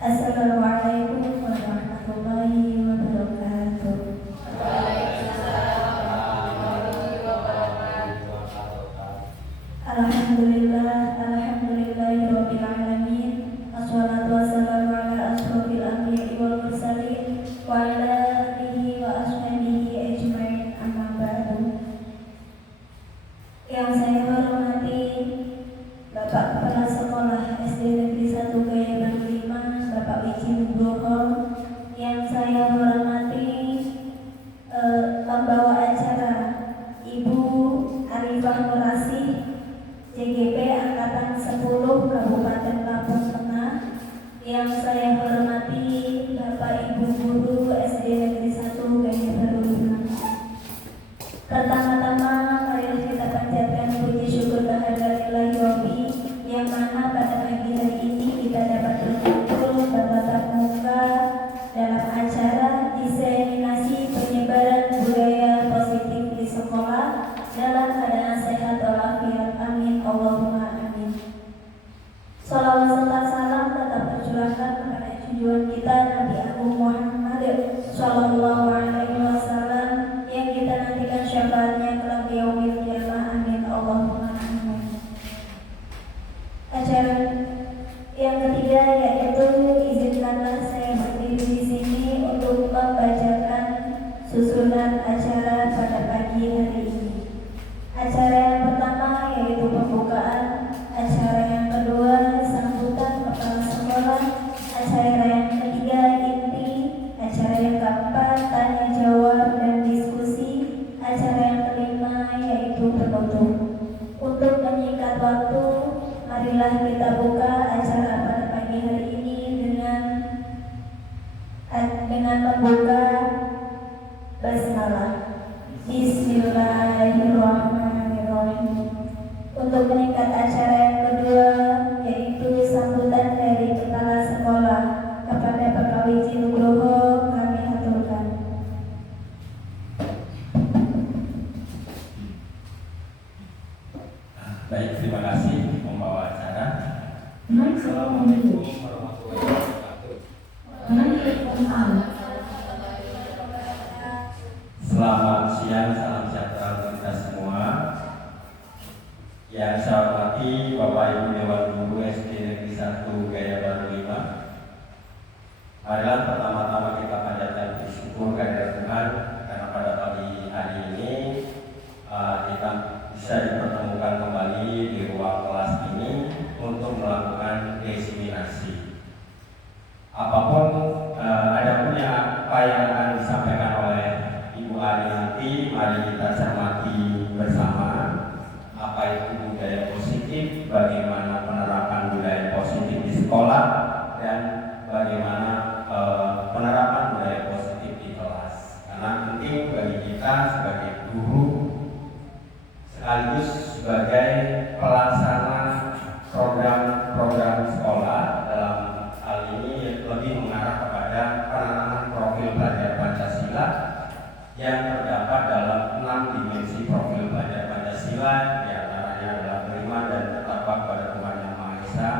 Assalamualaikum warahmatullahi wabarakatuh. Alhamdulillahirabbil alamin. Wassalatu wassalamu ala asrofil anbiya'i wal mursalin wa ala alihi wa ashabihi ajmain, amma ba'du. Yang saya hormati Bapak Kepala Sekolah SD Negeri 1 Gaya Baru 5, Bapak Wiji Nugroho. Yang saya hormati pembawa acara Ibu Arifah Nurasih, JGP Angkatan 10 Kabupaten Lampung Tengah. Yang saya hormati Bapak Ibu Guru SD Negeri 1 Gaya Baru 5. Pertama-tama marilah kita panjatkan puji syukur kehadirat Ilahi Rabbi, yang mana pada pagi hari ini kita dapat berkumpul bertatap muka dalam acara diseminasi penyebaran budaya positif di sekolah dalam keadaan sehat walafiat. Amin Allahumma amin. Salawat serta salam tetap tercurahkan kepada junjungan kita Nabi Agung Muhammad Sallallahu Alaihi Wasallam, yang kita nantikan syafaatnya kelak yaumil qiyamah. Amin Allahumma amin. Acara yang ketiga yaitu izinkanlah saya berdiri di sini untuk membacakan susunan acara pada pagi hari ini. Acara yang pertama yaitu pembukaan, acara yang kedua sambutan kepala sekolah, acara yang ketiga inti, acara yang keempat tanya jawab dan diskusi, acara yang kelima yaitu penutup. Untuk menyingkat waktu, marilah kita buka acara pada pagi hari ini dengan membuka basmalah. Bismillahirrahmanirrahim. Untuk meningkat acara yang kedua yaitu sambutan dari kepala sekolah kepada Bapak Wiji Nugroho, kami aturkan. Baik, terima kasih pembawa acara. Assalamualaikum warahmatullahi wabarakatuh. Selamat siang, salam sejahtera untuk kita semua. Yang saya hormati Bapak Ibu Dewan Guru SD Negeri 1 Gaya Baru 5. Marilah pertama-tama kita panjatkan bersyukur kehadirat Tuhan karena pada pagi hari ini kita bisa dipertemukan kembali di ruang kelas ini untuk melakukan diseminasi. Apapun adapun apa yang akan disampaikan oleh Ibu Ari nanti, mari kita cermati bersama apa itu budaya positif, bagaimana penerapan budaya positif di sekolah, dan bagaimana penerapan budaya positif di kelas. Karena penting bagi kita sebagai guru sekaligus sebagai pelaksana program-program sekolah. Dalam hal ini lebih mengarah kepada penanaman profil pelajar Pancasila yang terdapat dalam 6 dimensi profil pelajar Pancasila, di antaranya adalah beriman dan bertakwa kepada Tuhan Yang Maha Esa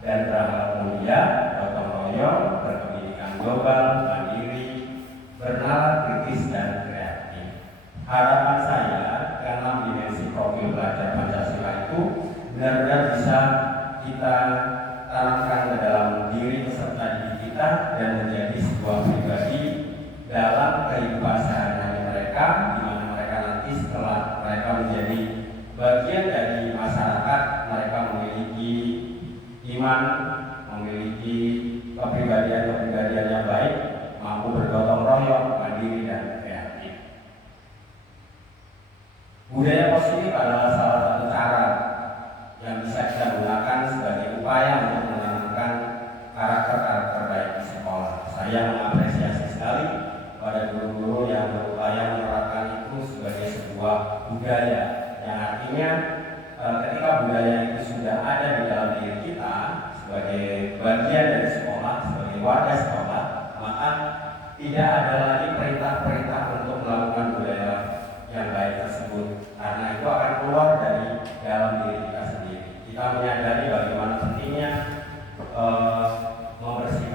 dan berakhlak mulia, gotong royong, berpendidikan global, mandiri, bernalar kritis dan kreatif. Harapan saya ke-6 dimensi profil pelajar Pancasila itu benar-benar bisa kita tanamkan ke dalam diri peserta didik kita dan menjadi sebuah pribadi dalam kehidupan sehari-hari mereka, di mana mereka nanti setelah mereka menjadi bagian dari masyarakat, mereka memiliki iman, memiliki kepribadian yang baik, mampu bergotong royong, mandiri dan kreatif. Budaya positif adalah salah satu cara yang bisa kita gunakan sebagai upaya untuk menanamkan karakter-karakter baik di sekolah. Saya mengapresiasi sekali pada guru-guru yang berupaya menerapkan itu sebagai sebuah budaya, yang artinya ketika budaya itu sudah ada di dalam diri kita sebagai bagian dari sekolah, sebagai warga sekolah, maka tidak ada lagi perintah-perintah untuk melakukan budaya yang baik tersebut, karena itu akan keluar dari dalam diri kita sendiri. Kita menyadari bagaimana pentingnya membersihkan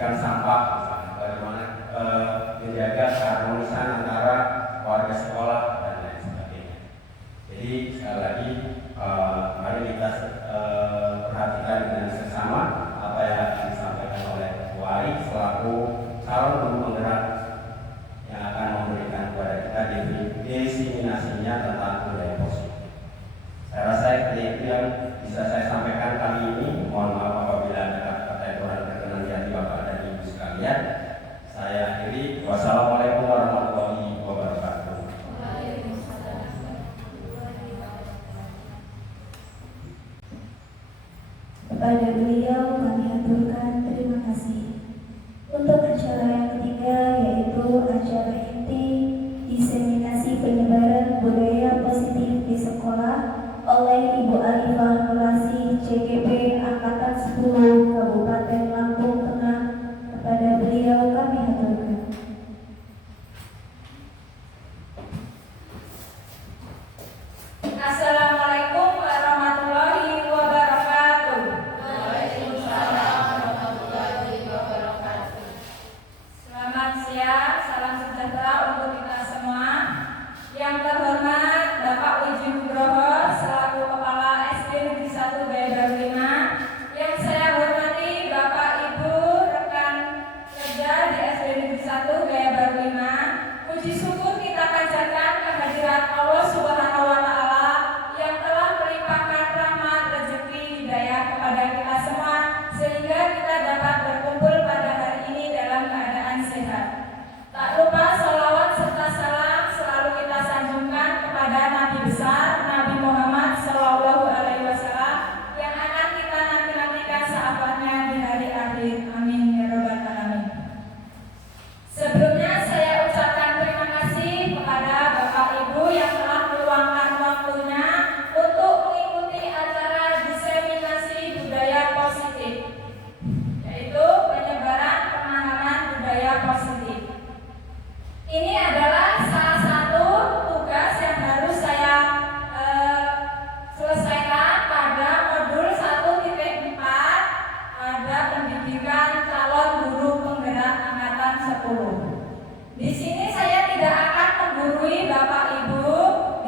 pendidikan calon guru penggerak angkatan 10. Di sini saya tidak akan menggurui Bapak Ibu.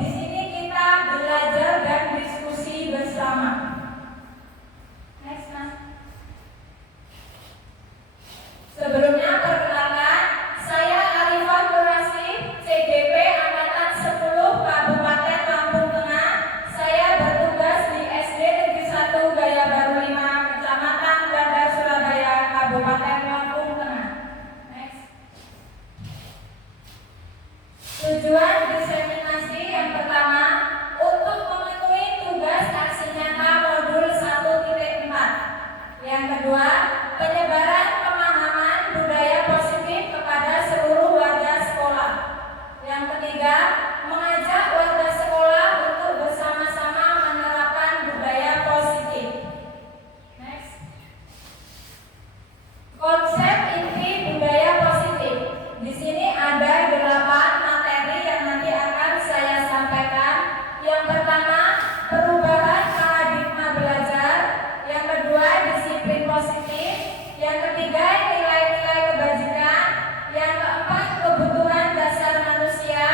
Di sini kita belajar dan diskusi bersama. Next, Mas. Sebelumnya perkenalkan, saya Arifah Nurasi, CGP Angkatan 10 Kabupaten Lampung Tengah. Saya bertugas di SD Negeri 1 Gaya Baru 5, Kecamatan Bandar Surabaya, Kabupaten Lampung Tengah. Next. Tujuan diseminasi yang pertama, untuk memenuhi tugas aksi nyata modul 1.4. Yang kedua, penyebaran pemahaman budaya positif kepada seluruh warga sekolah. Yang ketiga, mengajak warga sekolah untuk bersama-sama menerapkan budaya positif. Next. Konsep inti budaya positif. Di sini ada 8 materi yang nanti akan saya sampaikan. Yang pertama, perubahan paradigma belajar. Yang kedua, disiplin positif. Yang ketiga, nilai-nilai kebajikan. Yang keempat, kebutuhan dasar manusia.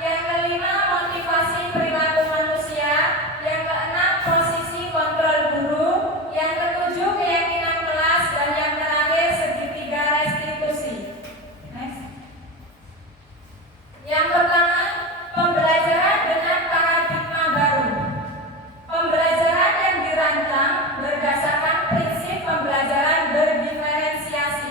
Yang kelima, motivasi perilaku manusia. Yang keenam, posisi kontrol guru. Yang ketujuh, keyakinan kelas. Dan yang terakhir, segitiga restitusi. Next. Yang pertama, pembelajaran dengan paradigma baru. Pembelajaran yang dirancang berdasarkan prinsip pembelajaran berdiferensiasi.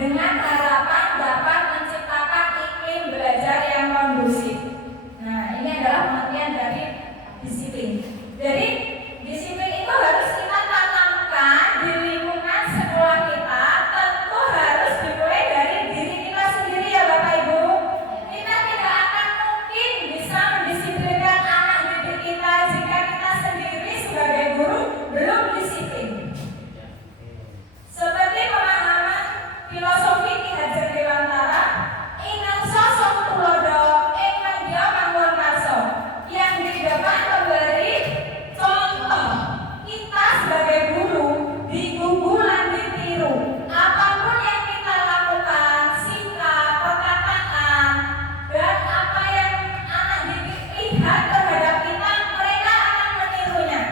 dengan harapan dapat menciptakan iklim belajar yang kondusif. Nah, ini adalah pengertian dari disiplin. Jadi, disiplin itu harus kita tanamkan di lingkungan sekolah kita, tentu harus dimulai dari diri kita sendiri ya Bapak Ibu. Kita tidak akan mungkin bisa mendisiplinkan anak didik kita jika kita sendiri sebagai guru belum disiplin. Seperti pemahaman filosofi Ki Hajar Dewantara, ingkang sosok tulodo, ingkang dia manggon karso, yang di depan memberi contoh. Kita sebagai guru digugu lan ditiru. Apapun yang kita lakukan, sikap, perkataan, dan apa yang anak didik lihat terhadap kita, mereka akan menirunya.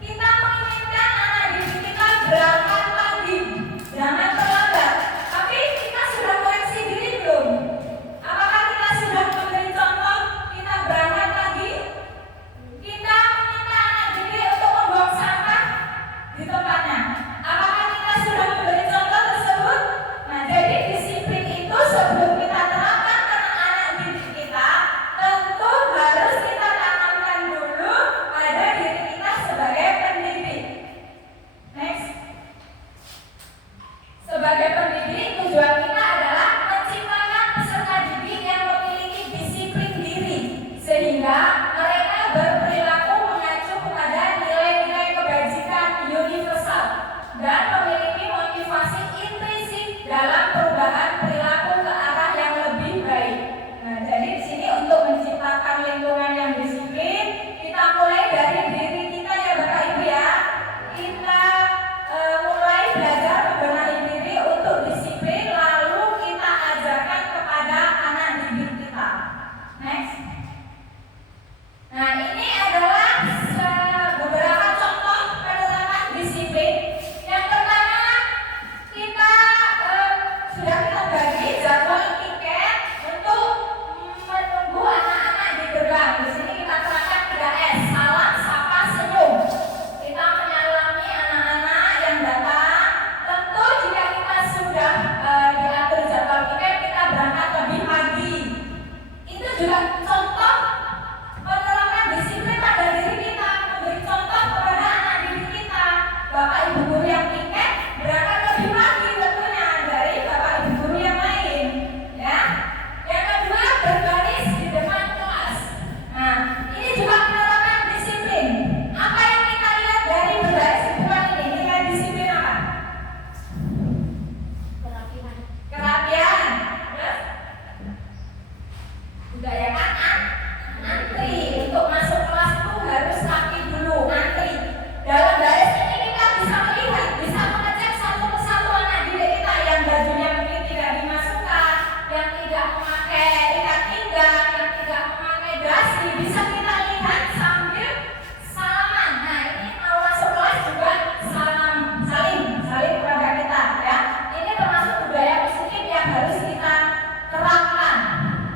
Kita menginginkan anak didik kita berangkat pagi, jangan terlambat. Tapi kita sudah koreksi diri belum? Apakah kita sudah memberi contoh kita berangkat pagi? Kita meminta anak didik untuk membuang sampah di tempatnya. Apakah kita sudah memberi contoh tersebut? Nah, jadi disiplin itu sebelum kita terapkan ke anak didik kita, tentu harus kita tanamkan dulu pada diri kita sebagai pendidik. Next. Sebagai pendidik, tujuan kita adalah menciptakan peserta didik yang memiliki disiplin diri, sehingga mereka berperilaku mengacu kepada nilai-nilai kebajikan universal dan memiliki motivasi intrinsik dalam perubahan perilaku ke arah yang lebih baik. Nah, jadi di sini untuk menciptakan lingkungan yang disiplin, kita mulai dari diri kita ya Bapak Ibu ya. Kita mulai belajar membenahi diri untuk disiplin, lalu kita ajarkan kepada anak didik kita. Next. Nah, ini adalah beberapa contoh penerapan disiplin. Yang pertama, kita sudah kita bagi jadwal tiket untuk menunggu anak-anak di gerbang. Di sini kita terapkan 3S, salam, sapa, senyum. Kita menyalami anak-anak yang datang. Tentu jika kita sudah diatur jadwal tiket, kita berangkat lebih pagi. Itu juga contoh penerapan disiplin pada diri kita, memberi contoh kepada anak didik kita. Bapak Ibu guru yang tiket berangkat lebih pagi tentunya dari Bapak Ibu guru yang lain, ya. Yang kedua, berbaris di depan kelas. Nah, ini juga penerapan disiplin. Apa yang kita lihat dari berbaris di depan ini? Nilai disiplin apa? Kerapian. Terus? Budayakan antri. Untuk masuk kelas itu harus rapi dulu, antri. Dalam baris ini kita bisa melihat, bisa mengecek satu persatu anak didik kita yang bajunya mungkin tidak dimasukkan, yang tidak memakai ikat pinggang, yang tidak memakai dasi, bisa kita lihat sambil salaman. Nah, ini mau masuk kelas juga saling kepada kita ya. Ini termasuk budaya positif yang harus kita terapkan.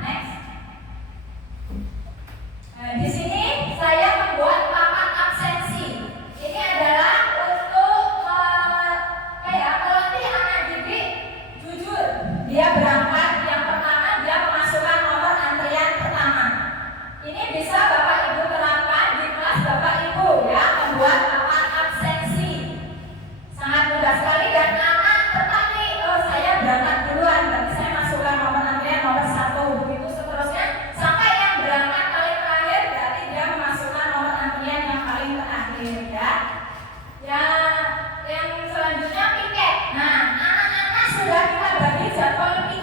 Next. Nah, di sini saya membuat papan absensi. Ini adalah untuk melatih anak didik jujur. Dia berangkat yang pertama, dia memasukkan nomor antrian pertama. Ini bisa Bapak Ibu terapkan di kelas Bapak Ibu ya, membuat papan absensi. Sangat mudah sekali dan anak tertarik. Oh, saya berangkat duluan, berarti saya masukkan nomor antrian nomor 1, begitu seterusnya sampai yang berangkat paling terakhir, berarti dia memasukkan nomor antrian yang paling terakhir ya. Yang selanjutnya piket. Nah, anak-anak sudah kita bagi jadwal piket.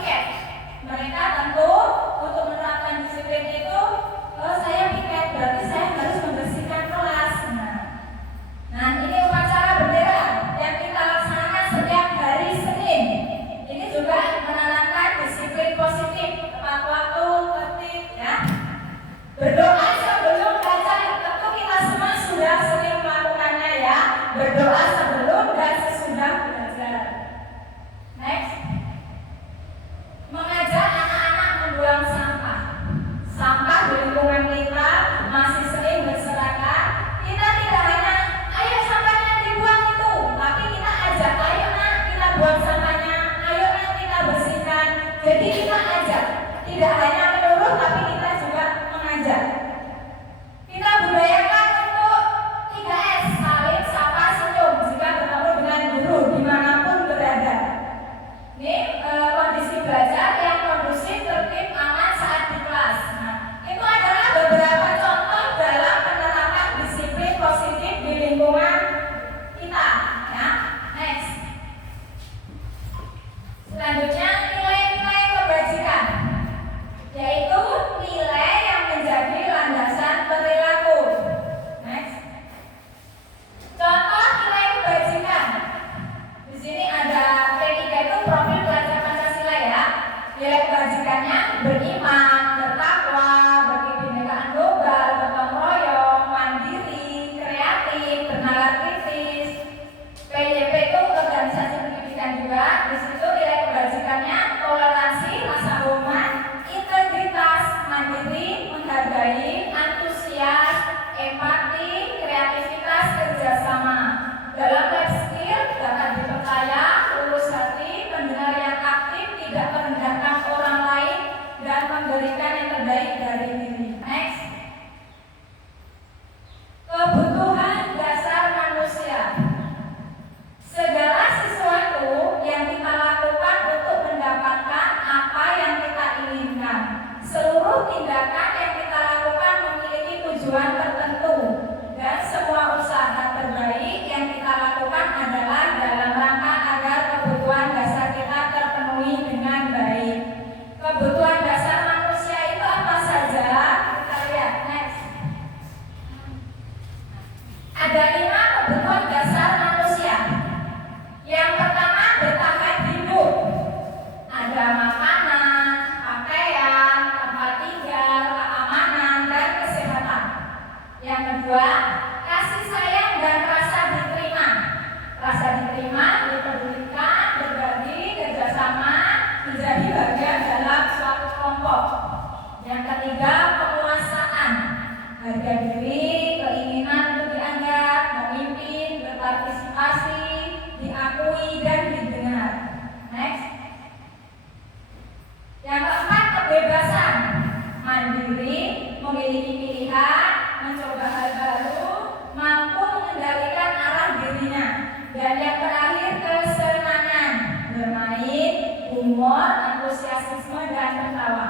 humor, antusiasme, dan tertawa.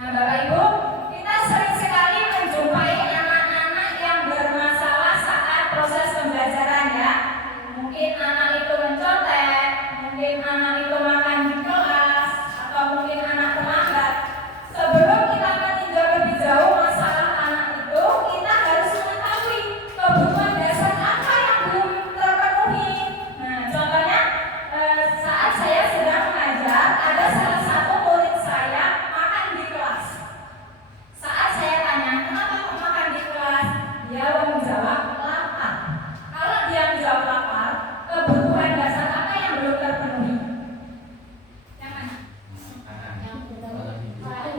Nah, Bapak Ibu, kita sering sekali menjumpai anak-anak yang bermasalah saat proses pembelajaran ya. Mungkin anak itu mencontek, mungkin anak itu makan di kelas, atau mungkin anak terlambat. Sebelum kita meninjau lebih jauh masalah anak itu, kita harus mengetahui kebutuhan dasar apa yang belum terpenuhi. Nah, contohnya saat saya sedang mengajar, ada salah satu murid saya makan di kelas. Saat saya tanya, kenapa kok makan di kelas? Dia menjawab lapar. Kalau dia menjawab lapar, kebutuhan dasar apa yang belum terpenuhi? Yang mana?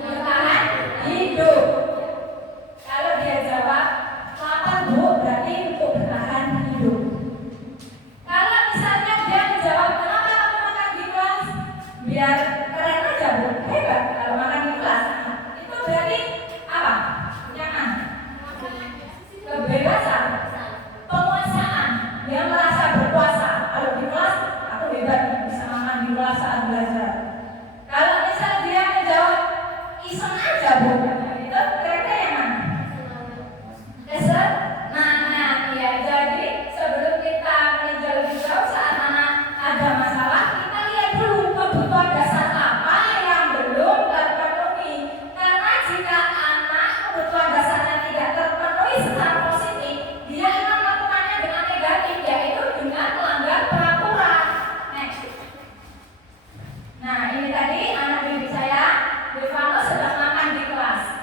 Bertahan hidup. Kalau dia jawab lapar Bu, berarti untuk bertahan hidup. Kalau misalnya dia menjawab kenapa kamu makan di kelas? Biar keren aja Bu, hebat kalau makan di kelas. Itu berarti apa? Yang mana? Kebebasan, penguasaan. Dia merasa berkuasa. Kalau di kelas, aku hebat bisa makan di kelas saat belajar. Kalau misal dia menjawab iseng aja Bu, itu kira-kira yang mana? Kesenangan ya. Jadi sebelum kita meninjau lebih jauh saat anak ada masalah, kita lihat dulu kebutuhan dasar apa yang belum terpenuhi. Karena jika anak kebutuhan dasarnya tidak terpenuhi secara positif, dia akan melakukannya dengan negatif, yaitu dengan melanggar peraturan. Next. Nah, ini tadi anak didik saya, Devano sedang makan di kelas.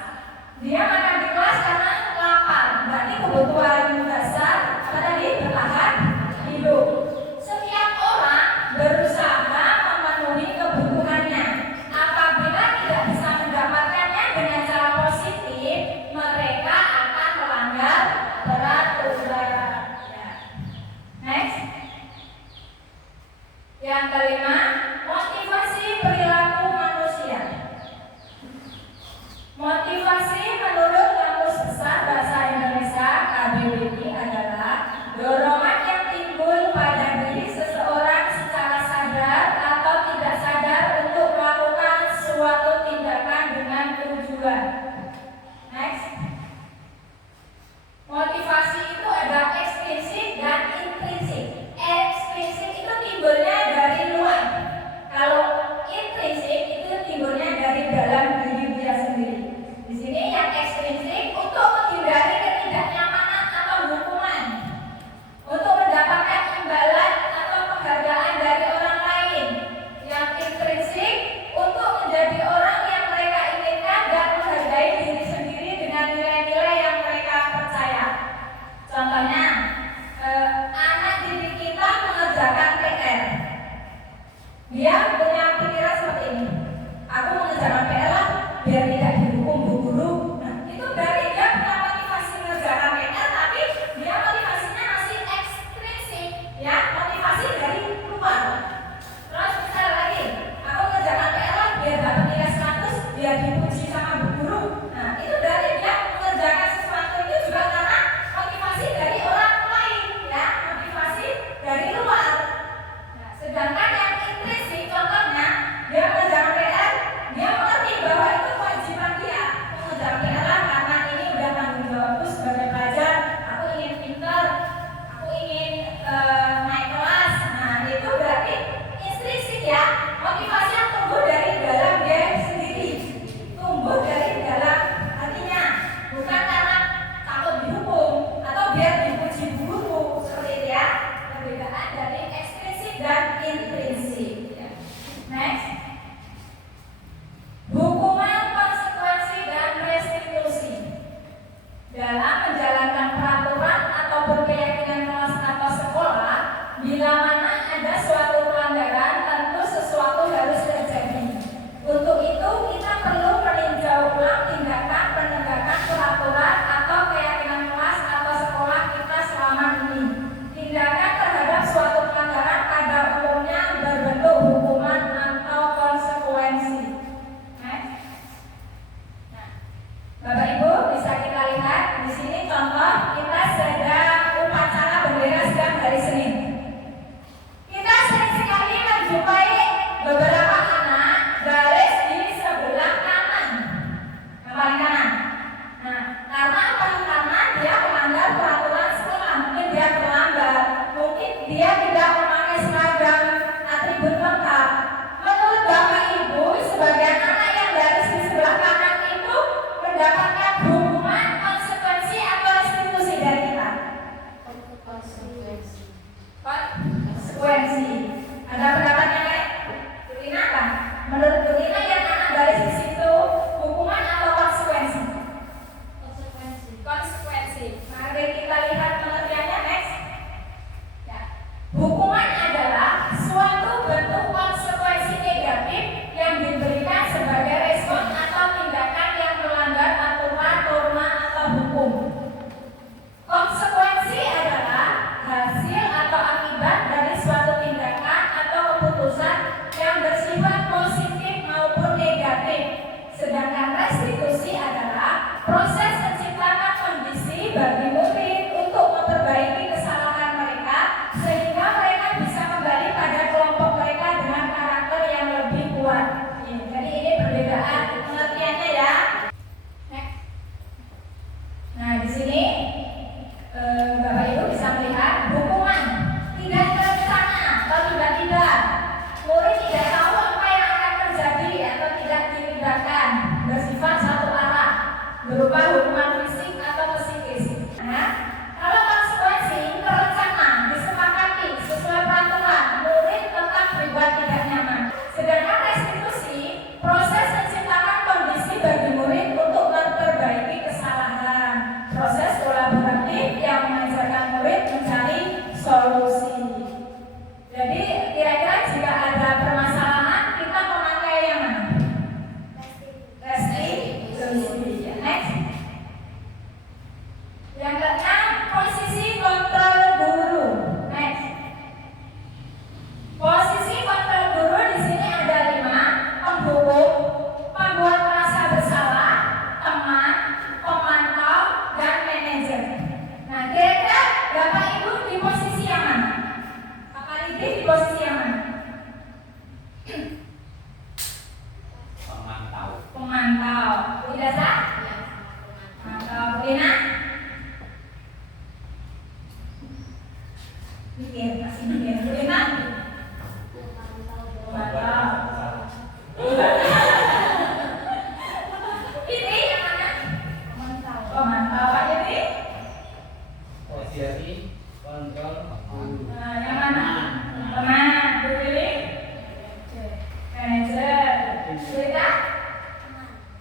Berita?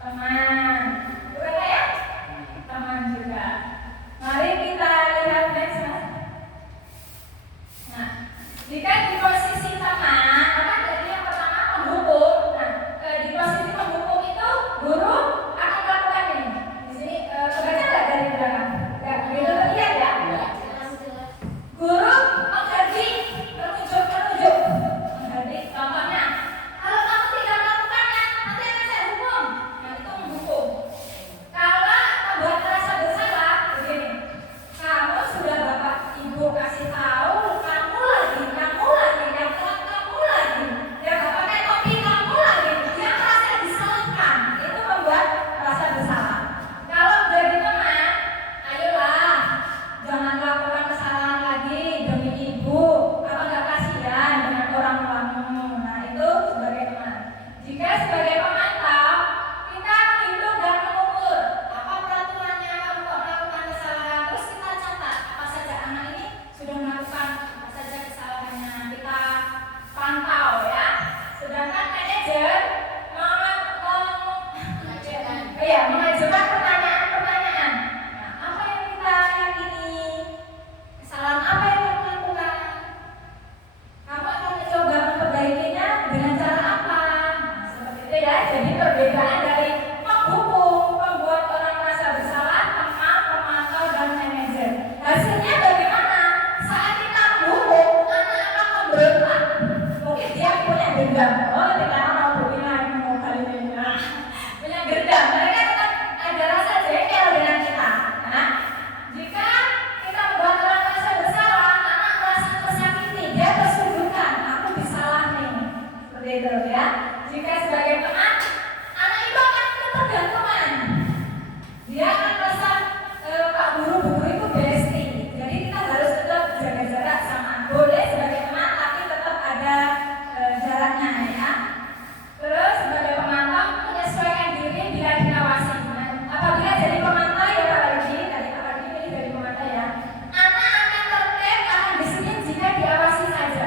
Teman. Bukan ya? Teman juga. Mari kita lihat next, Mas. Nah, jika di posisi teman, apa jadi yang pertama penghubung. Nah, di posisi penghubung itu guru akan melakukan ini. Di sini kebaca nggak dari belakang? Nggak begitu terlihat ya? Guru mengganti penunjuk. Mengganti contohnya. Kalau kamu tidak melakukannya, nanti akan saya hukum. Nah, itu menghukum. Kalau membuat rasa bersalah, begini. Kamu sudah bapak ibu kasih tahu, kamu lagi, yang telat kamu lagi, yang gak pakai topi kamu lagi, yang merasa disalahkan, itu membuat rasa bersalah. Kalau jadi teman, ayolah, jangan lakukan kesalahan lagi demi ibu. Apa gak kasihan dengan orang tuamu? Nah, itu sebagai teman. Jika sebagai pemantau, kita menghitung dan mengukur apa peraturannya, kamu kok melakukan kesalahan, terus kita catat apa saja anak ini sudah melakukan apa saja kesalahannya, kita pantau ya. Sedangkan manajer mengajukan pertanyaan. Nah, apa yang kita yakini, kesalahan apa yang kamu lakukan, kamu akan mencoba memperbaikinya dengan cara apa. Nah, seperti itu ya. Jadi perbedaan dari penghukum, pembuat orang merasa bersalah, teman, pemantau, dan manajer. Hasilnya bagaimana? Saat kita menghukum, anak akan memberontak. Mungkin dia punya dendam. Oh, kita mau berpindah mau kali ini. Nah, punya dendam. Mereka tetap ada rasa jengkel dengan kita. Nah, jika kita membuat orang merasa bersalah, anak merasa tersakiti, dia tersudutkan. Aku disalah nih. Seperti itu ya. Jika sebagai teman, anak itu akan ketergantungan. Dia akan merasa Pak Guru, Bu Guru itu bestie. Jadi kita harus tetap jaga jarak sama. Boleh sebagai teman, tapi tetap ada jaraknya ya. Terus sebagai pemantau menyesuaikan diri bila diawasi. Nah, apabila jadi pemantau ya Pak Lagi, tadi Pak Lagi ini jadi pemantau ya. Anak akan tertib, akan disiplin jika diawasi saja.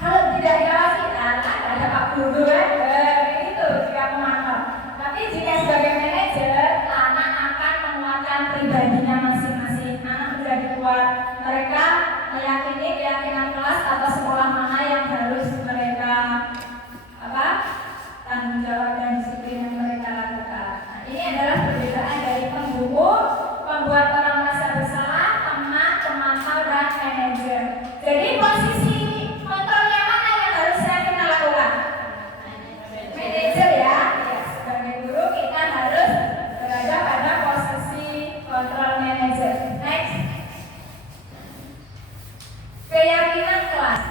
Kalau tidak diawasi, ada Pak Guru itu jika pemantau. Tapi jika sebagai manajer, anak akan menguatkan pribadinya masing-masing. Anak menjadi kuat. Mereka meyakini keyakinan kelas atau sekolah mana yang harus mereka tanggung jawab dan disiplin yang mereka lakukan. Nah, ini adalah perbedaan dari penghukum, pembuat orang merasa bersalah, teman, pemantau, dan manajer. Jadi posisi kontrolnya mana yang harus kita lakukan? Manajer ya. Sebagai guru kita harus berada pada posisi kontrol manajer. Next. Keyakinan kelas.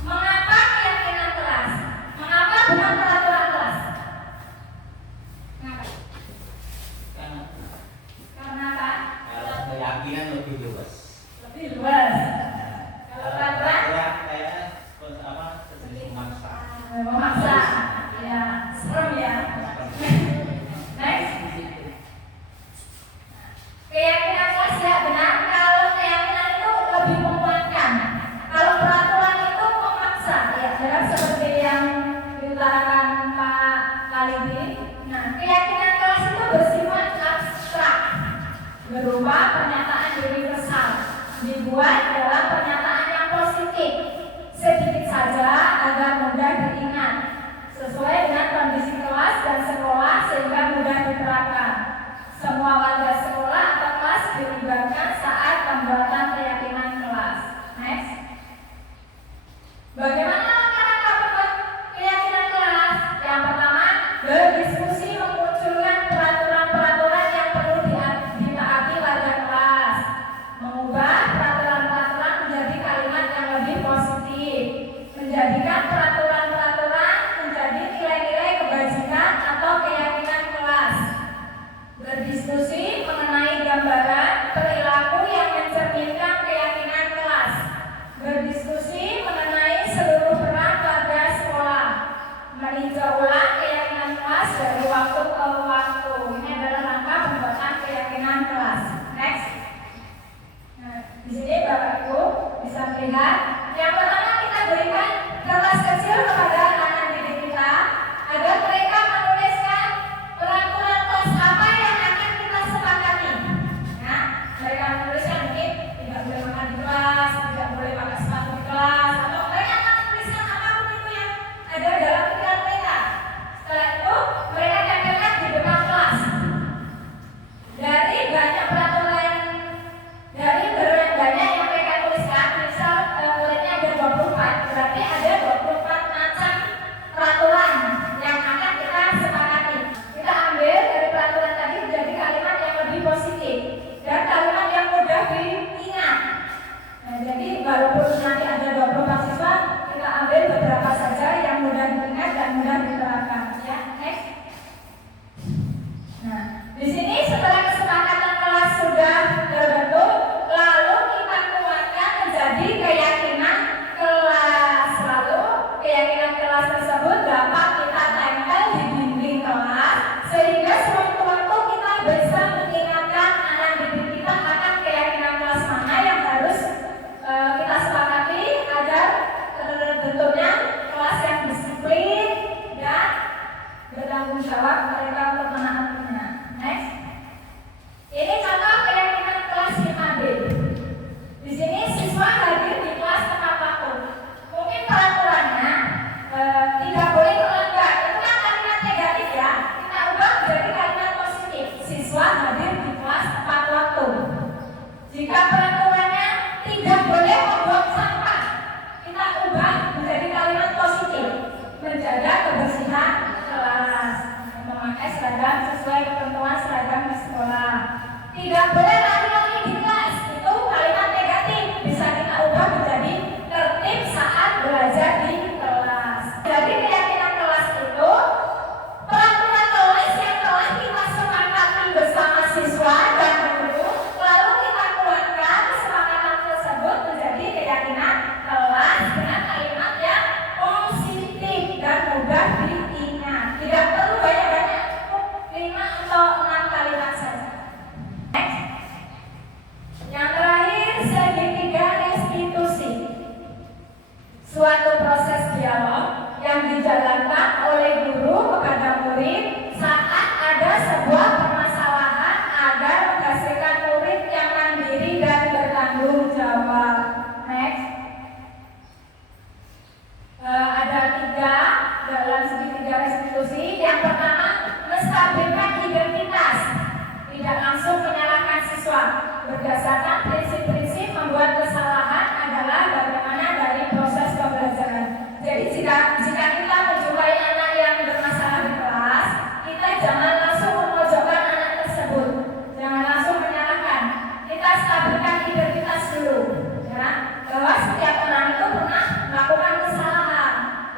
Mengapa keyakinan kelas? Mengapa bukan peraturan kelas? Mengapa? Karena apa? Kalau keyakinan lebih luas. Lebih luas. Kalau peraturan? Kayaknya memaksa. Memaksa. Ya, serem ya. Next. Keyakinan kelas ya benar. Kalau keyakinan itu lebih menguatkan. Kalau peraturan itu memaksa. Ya, benar seperti yang diutarakan Pak Kalibi. Nah, keyakinan kelas itu bersifat abstrak, berupa pernyataan universal, dibuat dalam pernyataan yang positif, sedikit saja agar mudah diingat, sesuai dengan kondisi kelas dan sekolah sehingga mudah diterapkan. Semua warga sekolah atau kelas dilibatkan saat pembuatan keyakinan kelas. Next. Bagaimana langkah-langkah pembuat keyakinan kelas? Yang pertama, berdiskusi memunculkan peraturan-peraturan yang perlu ditaati warga kelas, mengubah peraturan-peraturan jawab mereka untuk menaatinya. Next. Ini contoh keyakinan kelas 5B. Di sini siswa hadir di kelas tepat waktu. Mungkin peraturannya tidak boleh terlambat. Itu kan kalimat negatif ya. Kita ubah menjadi kalimat positif. Siswa hadir di kelas tepat waktu. Jika peraturannya tidak boleh membuang sampah, kita ubah menjadi kalimat positif. Menjaga kebersihan kelas, memakai seragam sesuai ketentuan seragam di sekolah. Tidak boleh lari-lari di kelas, itu kalimat negatif. Bisa kita ubah menjadi tertib saat belajar di kelas. Jadi keyakinan kelas itu peraturan kelas yang telah kita sepakati bersama siswa dan guru, lalu kita keluarkan kesepakatan tersebut menjadi keyakinan kelas dengan kalimat yang positif dan mudah diingat. Tidak perlu banyak-banyak, cukup 5 atau 6 kalimat saja. Next. Yang terakhir, segitiga restitusi. Suatu proses dialog yang dijalankan oleh guru kepada murid saat ada sebuah permasalahan agar menghasilkan murid yang mandiri dan bertanggung jawab. Next. Ada 3 dalam segitiga restitusi. Yang pertama, menstabilkan identitas, tidak langsung menyalahkan siswa. Berdasarkan prinsip-prinsip membuat kesalahan adalah bagaimana dari proses pembelajaran. Jadi jika kita menjumpai anak yang bermasalah di kelas, kita jangan langsung memojokkan anak tersebut, jangan langsung menyalahkan. Kita stabilkan identitas dulu, ya, bahwa setiap orang itu pernah melakukan kesalahan.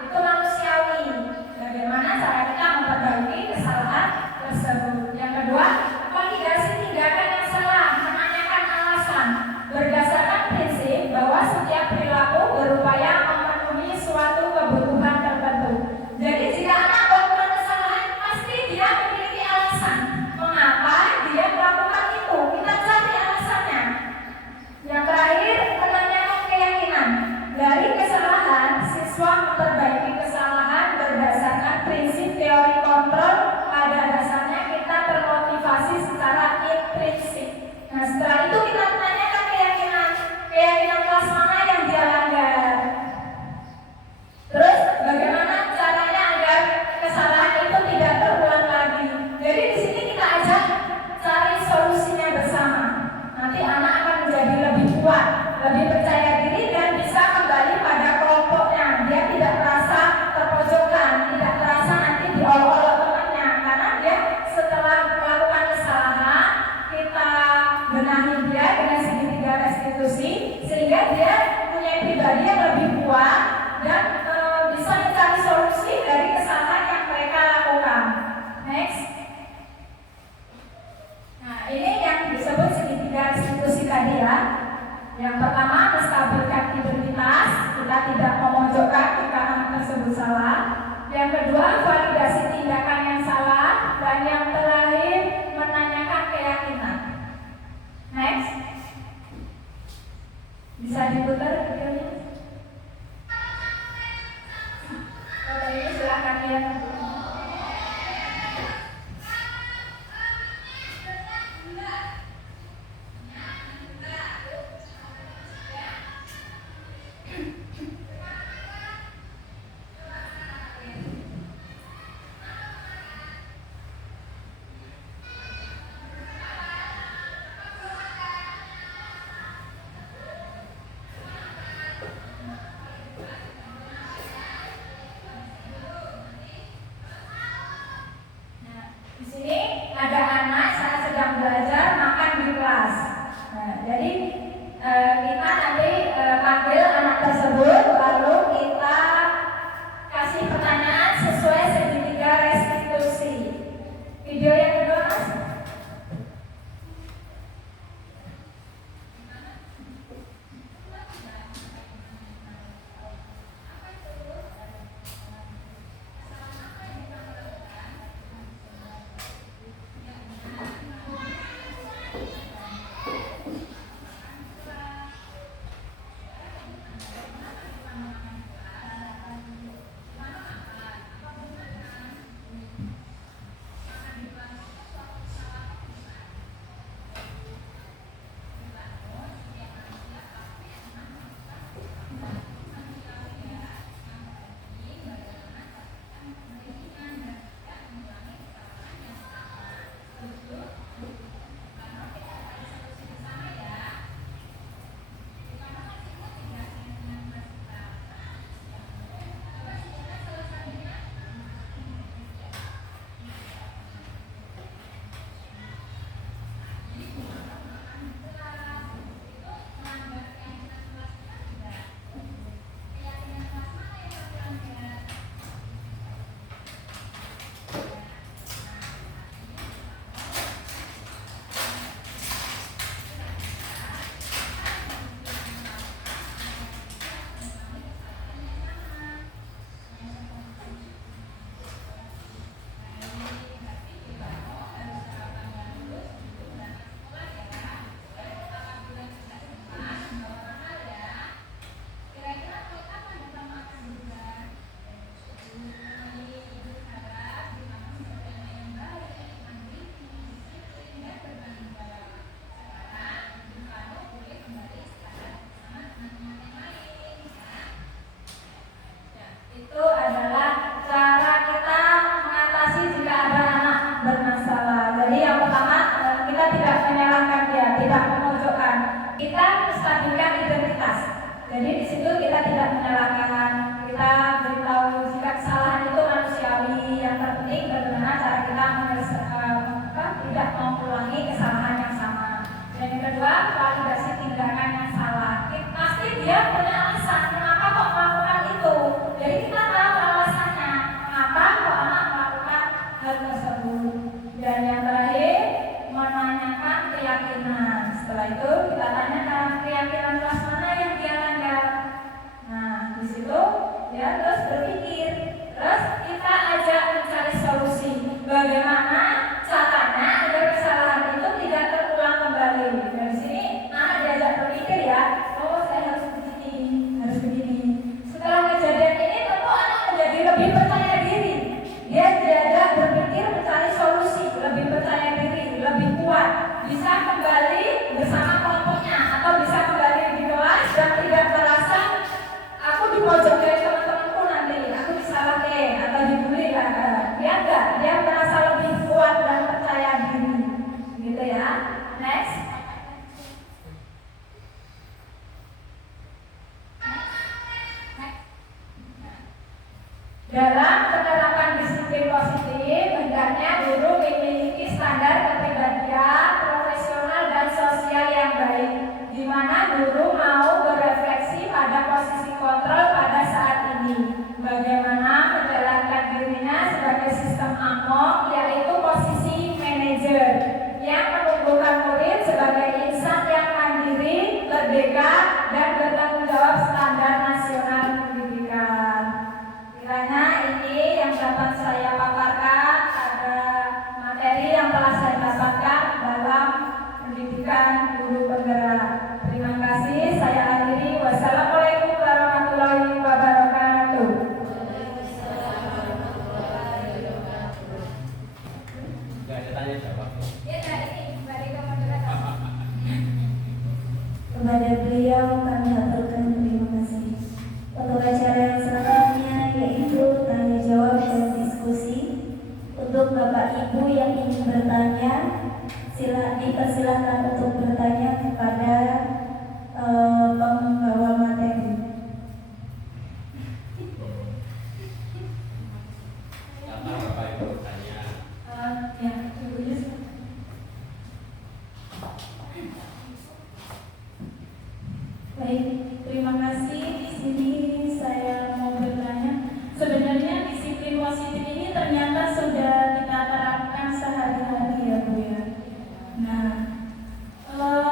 Itu manusiawi. Bagaimana cara kita memperbaiki kesalahan tersebut. Yang kedua, validasi tindakan yang salah, menanyakan alasan berdasarkan prinsip bahwa setiap perilaku berupaya memenuhi suatu kebutuhan tertentu. Jadi jika anak melakukan kesalahan, pasti dia memiliki alasan mengapa dia melakukan itu. Kita cari alasannya. Yang terakhir, menanyakan keyakinan. Dari kesalahan, siswa memperbaiki kesalahan berdasarkan prinsip teori kontrol. Pada dasarnya kita termotivasi secara intrinsik. Nah, setelah itu kita menanyakan keyakinan kelas mana yang dia langgar. Terus bagaimana caranya agar kesalahan itu tidak terulang lagi. Jadi di sini kita ajak cari solusinya bersama. Nanti anak akan menjadi lebih kuat, lebih percaya diri dan bisa kembali pada kelompoknya. Dia tidak merasa terpojokkan, tidak merasa nanti diolok-olok temannya, karena dia setelah melakukan kesalahan kita benahi dia dengan segitiga restitusi sehingga dia punya pribadi yang lebih kuat dan bisa mencari solusi dari kesalahan yang mereka lakukan. Next. Nah, ini yang disebut segitiga restitusi tadi ya. Yang pertama, menstabilkan identitas, kita tidak memojokkan jika anak tersebut salah. Yang kedua, validasi tindakan yang salah. Dan yang terakhir, menanyakan keyakinan. Next. Bisa diputar videonya? Kalau ini silakan lihat. dapat saya paparkan ada materi yang telah saya dapatkan dalam pendidikan guru penggerak. Terima kasih. Saya akhiri. Wassalamualaikum warahmatullahi wabarakatuh. Nggak ada tanya jawab. Ya, ini mari ke moderator. Kepada beliau kami aturkan terima kasih. Untuk acara yang selanjutnya yaitu tanya jawab dan diskusi. Untuk Bapak Ibu yang ingin bertanya, dipersilakan untuk bertanya kepada pembawa materi. Karena Bapak Ibu bertanya, Ya, Ibu Yus. Baik, terima kasih. Di sini saya mau bertanya, sebenarnya disiplin positif ini ternyata sudah kita terapkan sehari-hari ya Bu ya. Nah,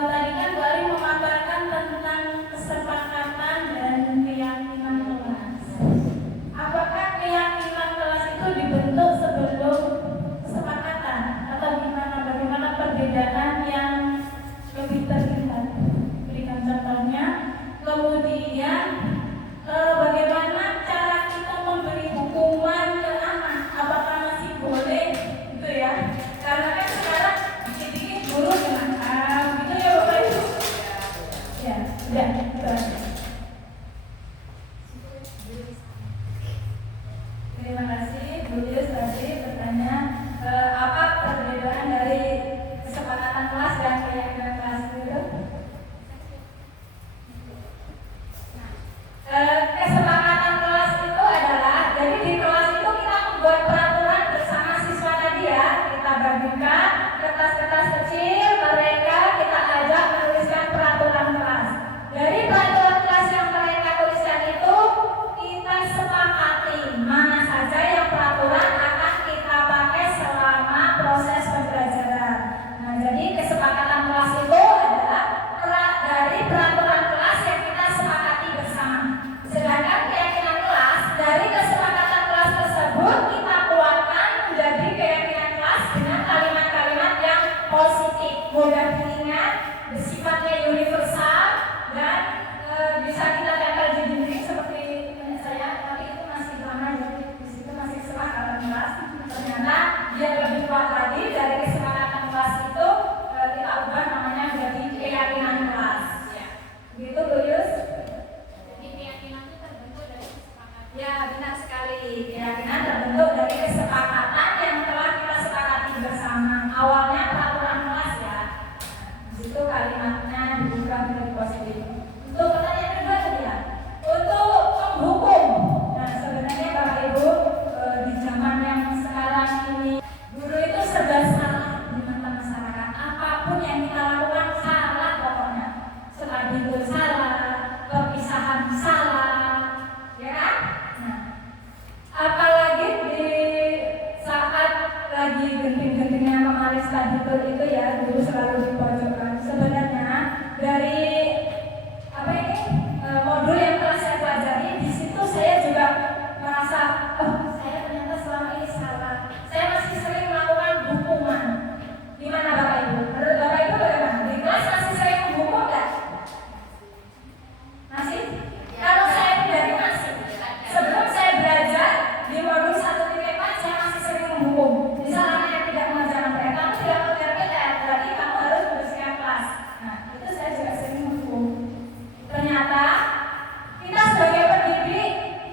tadi kan Bu Ari memaparkan tentang kesepakatan dan keyakinan kelas. Apakah keyakinan kelas itu dibentuk sebelum kesepakatan atau bagaimana perbedaan yang lebih terlihat? Berikan contohnya. Kemudian bagaimana cara kita memberi hukuman ke anak? Apakah masih boleh gitu ya? Karena kan sekarang dikit-dikit guru kenakal gitu ya Bapak Ibu. Ya, udah gitu aja. Terima kasih Bu Yus tadi bertanya apa perbedaan dari kesepakatan kelas dan keyakinan kelas itu. Kesepakatan kelas itu adalah, jadi di kelas itu kita membuat peraturan bersama siswa tadi ya, kita bagikan kertas-kertas kecil, mereka kita ajak menuliskan peraturan kelas. Dari peraturan kelas yang mereka tuliskan itu, kita sepakati mana saja yang peraturan akan kita pakai selama proses pembelajaran. Nah, jadi kesepakatan kelas itu adalah dari peraturan kelas yang kita sepakati bersama. Sedangkan keyakinan kelas, dari kesepakatan kelas tersebut kita kuatkan menjadi keyakinan kelas dengan kalimat-kalimat yang positif, mudah diingat, bersifatnya universal, dan bisa kita tempel di dinding seperti saya, tapi itu masih lama, jadi di situ masih kesepakatan kelas. Ternyata dia lebih kuat lagi, dari kesepakatan kelas itu kita ubah namanya menjadi keyakinan kelas. Gitu Bu Yus? Ya, benar sekali. Keyakinan terbentuk dari kesepakatan yang telah kita sepakati bersama. Awalnya peraturan kelas ya. Di situ kalimatnya dibuka menjadi positif. Untuk pertanyaan kedua tadi ya. Untuk penghukum. Nah, sebenarnya Bapak Ibu di zaman yang sekarang ini, guru itu serba salah di mata masyarakat. Apapun yang kita lakukan salah pokoknya. Setelah itu salah, perpisahan salah, ya kan? Nah, apalagi di saat lagi genting-gentingnya kemarin staditur itu ya, guru selalu dipojokkan. Sebenarnya dari modul yang telah saya pelajari, di situ saya juga merasa, saya ternyata selama ini salah. Saya masih sering melakukan hukuman. Gimana Bapak Ibu? Menurut Bapak Ibu bagaimana? Di kelas masih sering menghukum nggak? Masih? Kalau saya pribadi masih. Sebelum saya belajar di modul 1.4, saya masih sering menghukum. Misalnya yang tidak mengerjakan PR, kamu tidak mengerjakan PR, berarti kamu harus membersihkan kelas. Nah, itu saya juga sering menghukum. Ternyata kita sebagai pendidik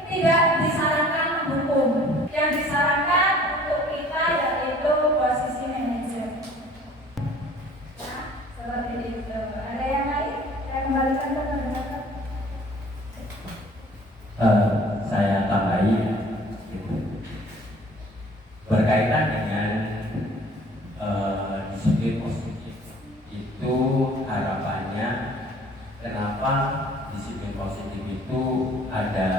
tidak disarankan menghukum. Yang disarankan untuk kita yaitu posisi manajer. Nah, seperti itu. Ada yang lain? Saya kembalikan ke moderator. saya tambahi gitu. Berkaitan dengan disiplin positif itu, harapannya kenapa disiplin positif itu ada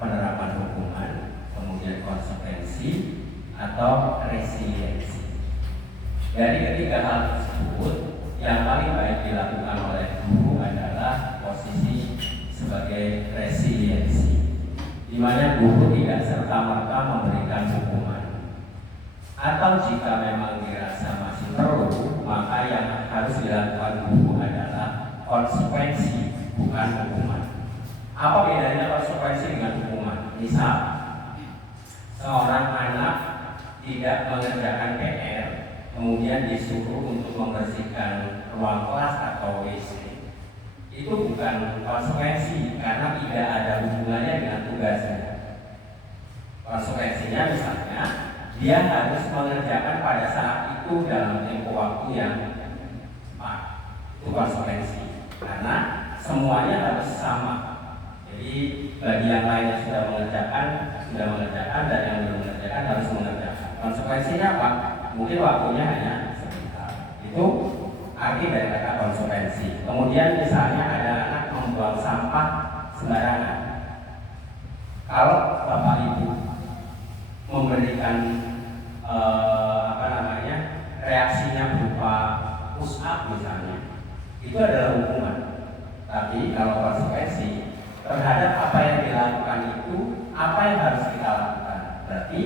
penerapan hukuman, kemudian konsekuensi atau resiliensi. Dari ketiga hal tersebut, yang paling baik dilakukan oleh guru adalah posisi sebagai resiliensi, di mana guru tidak serta-merta memberikan konsekuensi, bukan hukuman. Apa bedanya konsekuensi dengan hukuman? Misal, seorang anak tidak mengerjakan PR, kemudian disuruh untuk membersihkan ruang kelas atau WC. Itu bukan konsekuensi karena tidak ada hubungannya dengan tugasnya. Konsekuensinya misalnya dia harus mengerjakan pada saat itu dalam tempo waktu yang tepat. Itu konsekuensi karena semuanya harus sama. Jadi bagi yang lainnya sudah mengerjakan dan yang belum mengerjakan harus mengerjakan. Konsekuensinya apa? Mungkin waktunya hanya sebentar. Itu arti dari kata konsekuensi. Kemudian misalnya ada anak membuang sampah sembarangan. Kalau bapak ibu memberikan reaksinya berupa push up misalnya, itu adalah hukuman. Tapi kalau konsekuensi terhadap apa yang dilakukan itu, apa yang harus kita lakukan? Berarti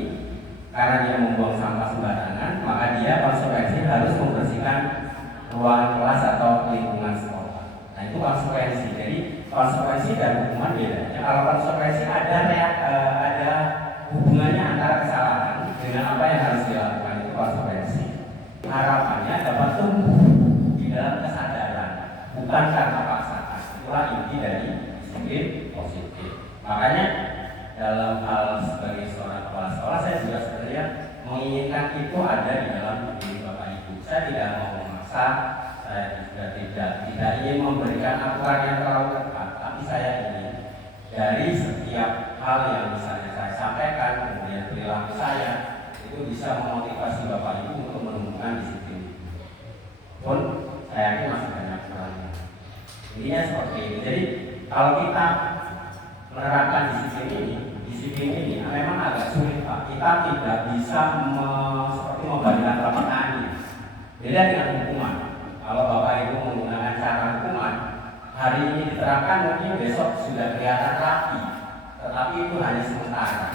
karena dia membuang sampah sembarangan, maka dia konsekuensi harus membersihkan ruangan kelas atau lingkungan sekolah. Nah itu konsekuensi. Jadi konsekuensi dan hukuman bedanya. Kalau konsekuensi ada hubungannya antara kesalahan dengan apa yang harus dilakukan, itu konsekuensi. Harapannya dapat tumbuh di dalam kesadaran, bukan karena paksaan. Itulah inti dari disiplin positif. Makanya dalam hal sebagai seorang kepala sekolah, saya juga sebenarnya menginginkan itu ada di dalam diri bapak ibu. Saya tidak mau memaksa, saya juga tidak ingin memberikan aturan yang terlalu ketat, tapi saya ingin dari setiap hal yang misalnya saya sampaikan, kemudian perilaku saya itu bisa memotivasi bapak ibu untuk menumbuhkan disiplin. Pun saya yakin masih banyak kurangnya. Intinya seperti itu. Jadi kalau kita menerapkan disiplin ini memang agak sulit Pak. Kita tidak bisa seperti membandingkan petani. Beda dengan hukuman. Kalau bapak ibu menggunakan cara hukuman, hari ini diterapkan mungkin besok sudah kelihatan rapi, tetapi itu hanya sementara.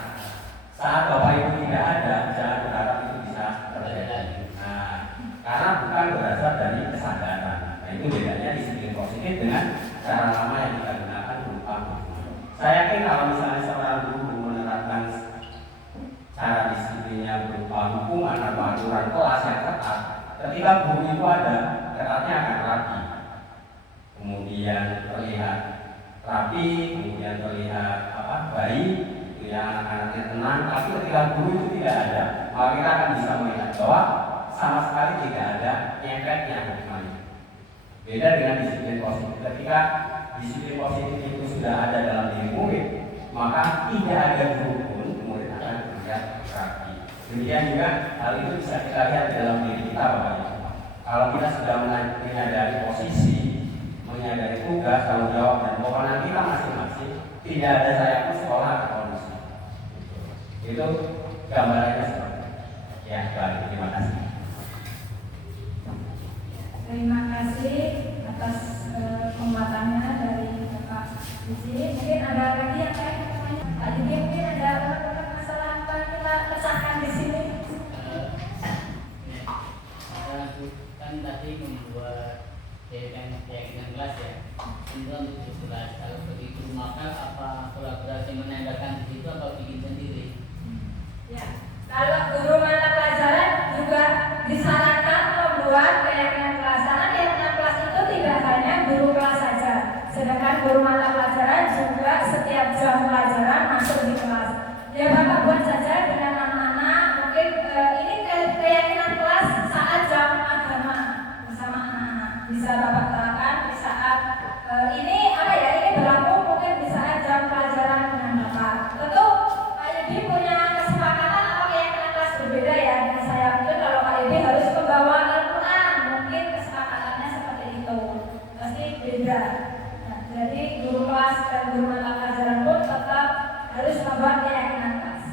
Saat bapak ibu tidak ada, jangan berharap itu bisa terjadi. Nah, karena bukan berasal dari kesadaran. Nah itu bedanya disiplin positif dengan cara lama yang kita gunakan berupa hukuman. Saya yakin kalau misalnya seorang guru menerapkan cara disiplinnya berupa hukuman atau aturan kelas yang ketat, ketika guru itu ada, ketatnya akan rapi, kemudian terlihat rapi, kemudian terlihat baik, ya anak-anaknya tenang. Tapi ketika guru itu tidak ada, maka kita akan bisa melihat bahwa sama sekali tidak ada efeknya hukumannya. Beda dengan disiplin positif. Ketika disiplin positif itu sudah ada dalam diri murid, maka tidak ada guru pun murid akan terlihat rapi. Demikian juga hal itu bisa kita lihat dalam diri kita Bapak Ibu. Kalau kita sudah menyadari posisi, menyadari tugas, tanggung jawab dan kewenangan kita masing-masing, tidak ada saya pun sekolah atau kondisi. Itu gambarannya seperti itu. Ya, baik, terima kasih. Terima kasih atas penguatannya dari Bapak Didi. Mungkin ada lagi yang lain bertanya? Pak Didi mungkin ada masalah apa kita pecahkan di sini? Kan tadi membuat keyakinan kelas ya, itu untuk 17. Kalau begitu maka apa kolaborasi menandakan di situ atau bikin sendiri? Ya, kalau guru mata pelajaran juga disarankan membuat keyakinan kelas. Karena keyakinan kelas itu tidak hanya guru kelas saja, sedangkan guru mata pelajaran juga setiap jam pelajaran masuk di kelas. Ya Bapak buat saja dengan anak-anak. Mungkin ini keyakinan kelas saat jam agama bersama anak-anak. Bisa Bapak terapkan di saat ini berlaku mungkin di saat jam pelajaran dengan Bapak. Tentu Pak Yudi punya kesepakatan apa keyakinan kelas berbeda ya dengan saya. Mungkin kalau Pak Yudi harus membawa Al-Quran, mungkin kesepakatannya seperti itu. Pasti beda. Nah, jadi guru kelas dan guru mata pelajaran pun tetap harus membuat keyakinan kelas.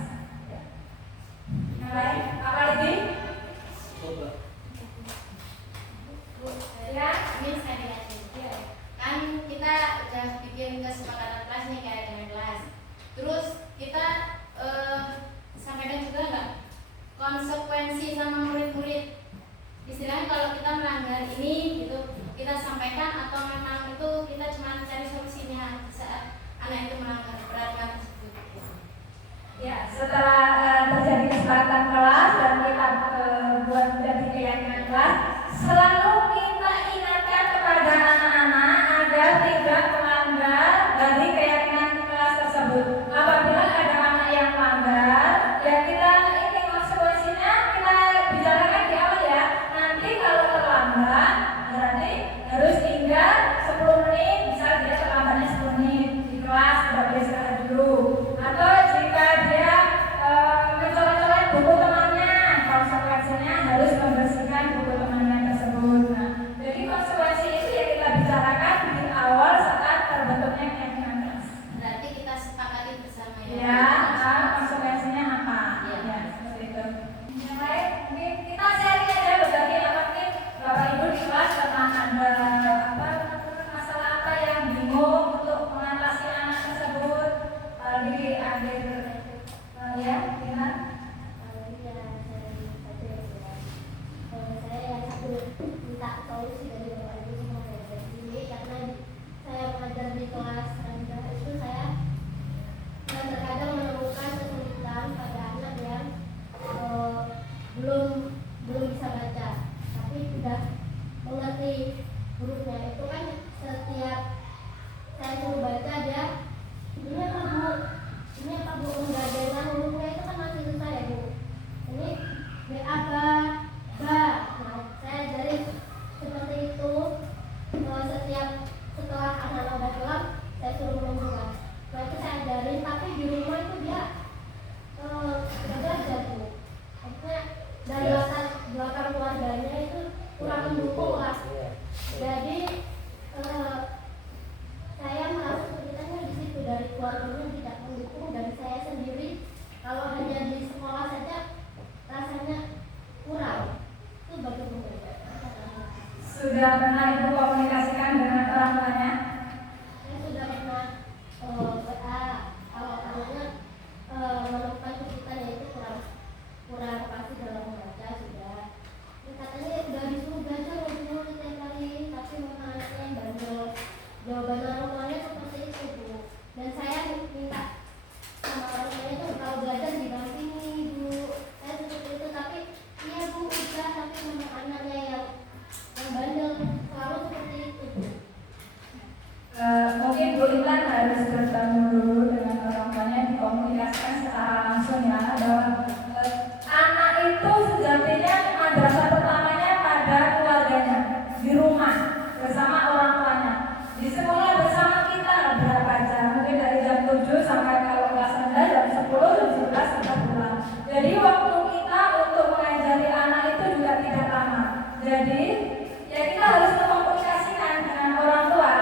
kelas, selalu kita ingatkan kepada anak-anak agar tidak melanggar dari keyakinan kelas tersebut. Apabila ada anak yang melanggar, ya kita ini konsekuensinya kita bicarakan di awal ya. Nanti kalau terlambat, berarti harus tinggal 10 menit, misal dia terlambatnya 10 menit di kelas, tidak boleh istirahat dulu. Atau jika dia mencolek-colek buku temannya, konsekuensinya harus membersihkan buku temannya tersebut. Nah, jadi konsekuensi itu ya kita bicarakan di awal saat terbentuknya keyakinan kelas. Berarti kita sepakati bersama ya. Ya, konsekuensinya apa? Ya. Ya, seperti itu. Yang lain, mungkin kita sharing aja berbagi apa mungkin Bapak Ibu di kelas tentang ada apa masalah apa yang bingung untuk mengatasi anak tersebut di akhir ya, gimana? Saya yang satu minta solusi dari Bapak Ibu semua dari sini karena saya mengajar di kelas rendah itu saya terkadang menemukan kesulitan pada anak yang belum bisa baca tapi sudah mengerti hurufnya. Itu kan setiap saya suruh baca dia ini apa bu menggadaikan hurufnya itu kan masih susah ya bu. Ini ba ba. Nah, saya ajarin seperti itu setiap setelah anak-anak udah kelar saya suruh membuat. Nah itu saya ajarin tapi di rumah itu dia nggak belajar bu. Maksudnya dari belakang keluarganya itu kurang mendukung lah. Jadi saya merasa kesulitannya di situ dari keluarganya tidak mendukung dan saya sendiri kalau hanya di sekolah saja rasanya kurang. Itu bagaimana? Sudah pernah Ibu komunikasikan dengan orang tuanya? Saya sudah pernah WA kalau anaknya menemukan kesulitan yaitu kurang pasti dalam membaca sudah. Ini katanya sudah disuruh belajar dulu setiap hari tapi memang anaknya yang bandel. Jawaban orang tuanya seperti itu bu. Dan saya minta sama orang tuanya itu kalau belajar didampingi bu. Saya seperti itu tapi iya bu udah tapi memang anaknya yang bandel selalu seperti itu bu. Mungkin Bu Intan harus bertemu dulu dengan orang tuanya dikomunikasikan secara langsung ya bahwa anak itu sejatinya madrasah pertamanya pada keluarganya di rumah bersama orang tuanya. Di sekolah bersama kita berapa jam? Mungkin dari jam 7 sampai kalau kelas rendah jam 10, jam 11 kita pulang. Jadi waktu kita untuk mengajari anak itu juga tidak lama. Jadi ya kita harus mengkomunikasikan dengan orang tua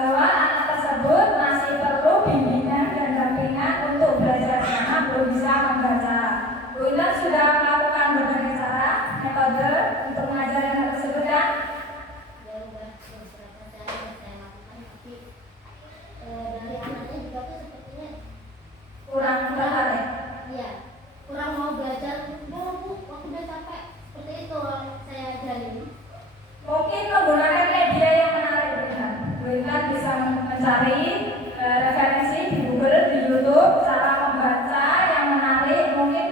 bahwa anak tersebut masih perlu bimbingan dan dampingan untuk belajar karena belum bisa membaca. Bu Intan sudah melakukan berbagai cara, metode untuk mengajari anak tersebut kan? Ya udah beberapa cara yang saya lakukan tapi dari anaknya juga tuh sepertinya Kurang tertarik. iya kurang mau belajar. Bu waktu udah capek seperti itu saya ajarin. Mungkin menggunakan media yang menarik Bu Intan. Bu Intan bisa mencari referensi di Google, di YouTube, cara membaca yang menarik. Mungkin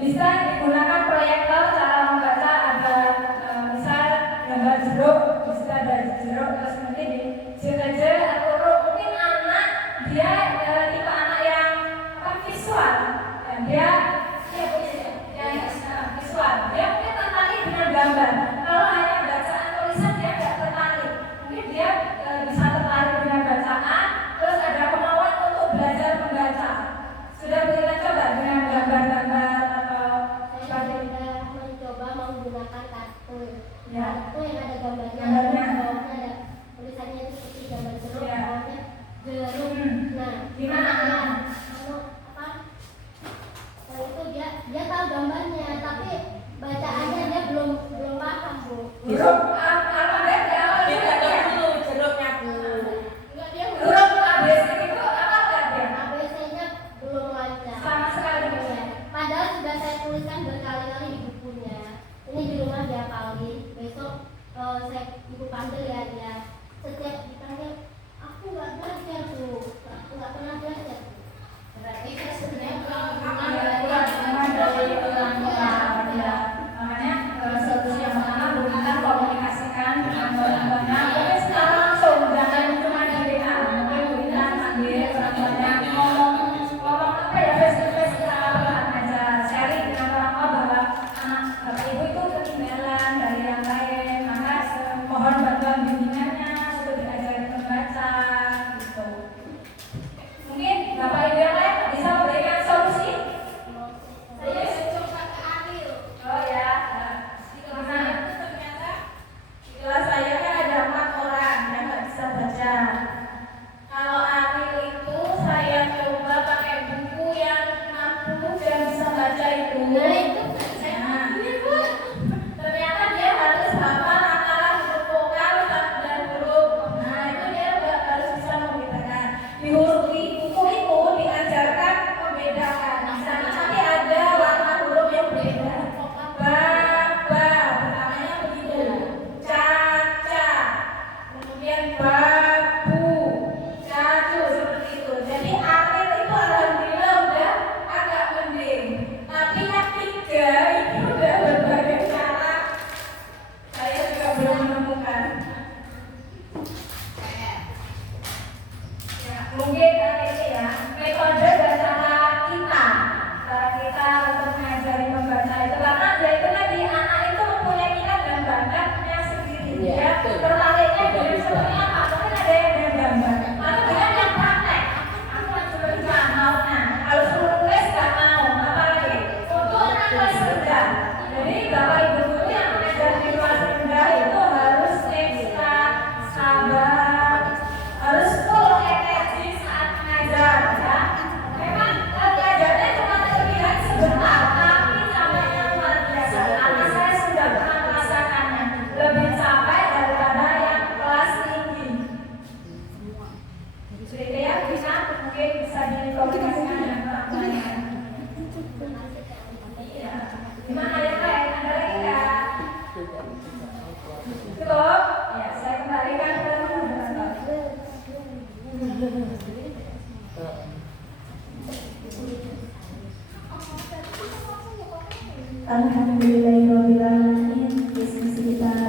bisa digunakan proyektor cara membaca ada misal gambar jeruk, bisa ada jeruk terus mungkin di jejer atau huruf. Mungkin anak dia tipe anak yang visual, dan dia visual. Dia mungkin tertarik dengan gambar. Kalau hanya bacaan tulisan dia tidak tertarik. Mungkin dia bisa tertarik dengan bacaan, terus ada kemauan untuk belajar membaca. Sudah kita coba dengan gambar-gambar atau Saya sudah mencoba menggunakan kartu Ya. kartu yang ada gambarnya Gambarnya. bawahnya ada tulisannya itu seperti gambar jeruk Ya. bawahnya jeruk. Nah Gimana? apa itu dia tahu gambarnya tapi bacaannya dia belum paham bu. huruf alfabet ya? Kita dulu jeruknya bu. Enggak dia Huruf ABC itu apa enggak dia? ABC-nya belum lancar. Sama sekali. Ya. Padahal sudah saya tuliskan berkali-kali di bukunya. Ini di rumah dihafalin. Besok saya ibu panggil ya dia. Setiap dipanggil, aku nggak belajar bu, aku nggak pernah belajar. Berarti kita sebenarnya Kurang dari orang tua. Makanya solusi yang pertama Bu Alhamdulillahirobbilalamin. Diskusi kita